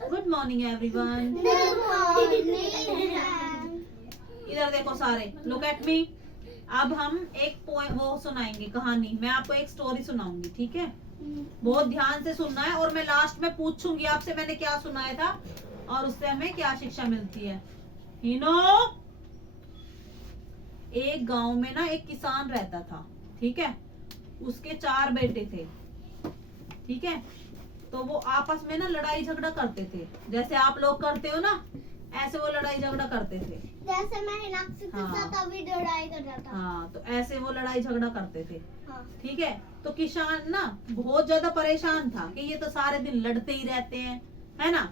Good morning everyone. इधर देखो सारे, लुक एट मी। अब हम एक वो सुनाएंगे कहानी। मैं आपको एक स्टोरी सुनाऊंगी, ठीक है? बहुत ध्यान से सुनना है और मैं लास्ट में पूछूंगी आपसे मैंने क्या सुनाया था और उससे हमें क्या शिक्षा मिलती है। एक गांव में ना एक किसान रहता था, ठीक है? उसके 4 बेटे थे, ठीक है? तो वो आपस में ना लड़ाई झगड़ा करते थे, जैसे आप लोग करते हो ना, ऐसे वो लड़ाई झगड़ा करते थे। जैसे मैं हिनाक्षी के साथ अभी लड़ाई कर रहा था। हाँ, तो ऐसे वो लड़ाई झगड़ा करते थे। हाँ। ठीक है? तो किसान ना बहुत ज्यादा परेशान था कि ये तो सारे दिन लड़ते ही रहते हैं, है ना?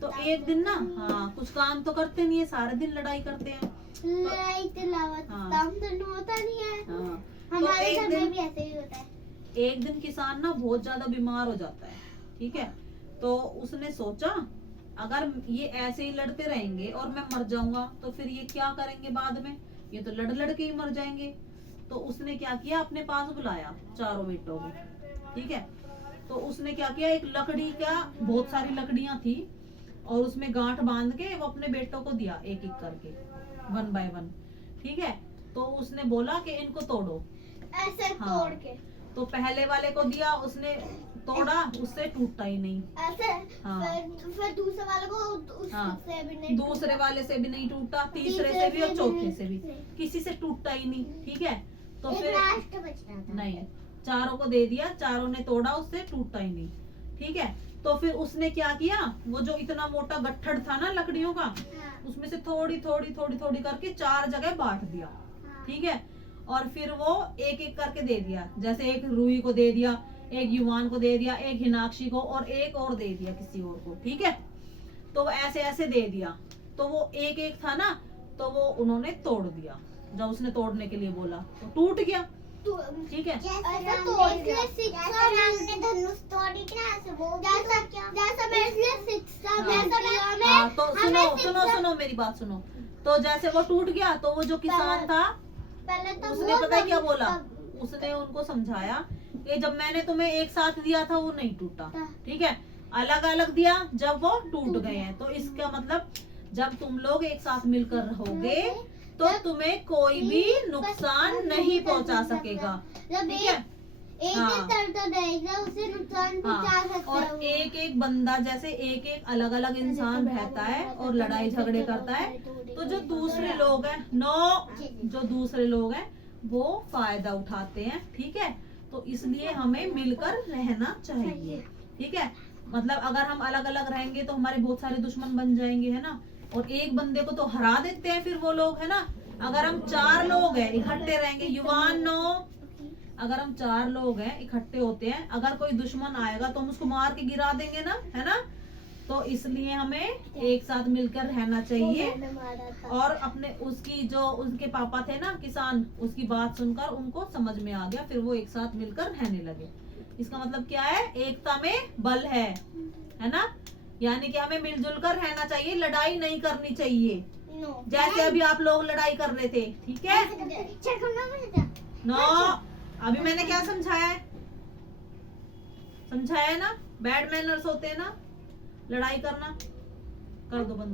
तो एक दिन ना, हाँ, कुछ काम तो करते नहीं है, सारे दिन लड़ाई करते हैं। लड़ाई के अलावा काम तो होता नहीं है। हाँ, हमारे घर में भी ऐसे ही होता है। एक दिन किसान ना बहुत ज्यादा बीमार हो जाता है, ठीक है? तो उसने सोचा अगर ये ऐसे ही लड़ते रहेंगे और मैं मर जाऊंगा तो फिर ये क्या करेंगे बाद में? ये तो लड़ लड़ के ही मर जाएंगे। तो उसने क्या किया, अपने पास बुलाया चारों बेटों को, ठीक है? तो उसने क्या किया, एक लकड़ी का, बहुत सारी लकड़ियां थी और उसमें गांठ बांध के वो अपने बेटों को दिया एक एक करके, 1 बाय 1, ठीक है? तो उसने बोला कि इनको तोड़ो ऐसे तोड़ के। तो पहले वाले को दिया, उसने तोड़ा, उससे टूटा ही नहीं। ऐसे फिर दूसरे वाले को उससे भी नहीं, दूसरे वाले से भी नहीं टूटा, तीसरे से भी और चौथे से भी, किसी से टूटा ही नहीं, ठीक है? तो फिर लास्ट बच रहा था। नहीं, चारों को दे दिया, चारों ने तोड़ा, उससे टूटा ही नहीं, ठीक है? तो फिर उसने क्या किया, वो जो इतना मोटा गट्ठड़ था ना लकड़ियों का, उसमें से थोड़ी थोड़ी थोड़ी थोड़ी करके 4 जगह बांट दिया, ठीक है? और फिर वो एक एक करके दे दिया, जैसे एक रूही को दे दिया, एक युवान को दे दिया, एक हिनाक्षी को और एक और दे दिया किसी और को, ठीक है? तो वो ऐसे ऐसे दे दिया। तो वो एक एक था ना, तो वो उन्होंने तोड़ दिया। जब उसने तोड़ने के लिए बोला तो टूट गया, ठीक है? ऐसा तोड़ के शिक्षा हमने धनुष तोड़ी ना, ऐसे वो जैसा मैं इसलिए शिक्षा में। तो सुनो मेरी बात सुनो। तो जैसे वो टूट गया तो वो जो किसान था, पहले तो उसने पता है क्या बोला? उसने उनको समझाया कि जब मैंने तुम्हें एक साथ दिया था वो नहीं टूटा, ठीक है? अलग अलग दिया जब वो टूट गए हैं। तो इसका मतलब जब तुम लोग एक साथ मिलकर रहोगे तो तुम्हें कोई भी नुकसान नहीं पहुंचा सकेगा, ठीक है? उसे नुकसान पहुंचा सकता है। और एक एक बंदा, जैसे एक एक अलग अलग इंसान रहता है और लड़ाई झगड़े करता है, तो जो दूसरे लोग हैं जो दूसरे लोग हैं वो फायदा उठाते हैं, ठीक है? तो इसलिए हमें मिलकर रहना चाहिए, ठीक है? मतलब अगर हम अलग अलग रहेंगे तो हमारे बहुत सारे दुश्मन बन जाएंगे, है ना? और एक बंदे को तो हरा देते हैं फिर वो लोग, है ना? अगर हम 4 लोग हैं इकट्ठे रहेंगे, युवान नो, अगर हम 4 लोग हैं इकट्ठे होते हैं, अगर कोई दुश्मन आएगा तो हम उसको मार के गिरा देंगे ना, है ना? तो इसलिए हमें एक साथ मिलकर रहना चाहिए। और अपने उसकी जो उनके पापा थे ना किसान, उसकी बात सुनकर उनको समझ में आ गया, फिर वो एक साथ मिलकर रहने लगे। इसका मतलब क्या है? एकता में बल है ना? यानी कि हमें मिलजुल कर रहना चाहिए, लड़ाई नहीं करनी चाहिए। जैसे अभी आप लोग लड़ाई कर रहे थे, ठीक है? नो, अभी मैंने क्या समझाया है? समझाया है ना? बैड मैनर्स होते हैं ना लड़ाई करना। कर दो बंद।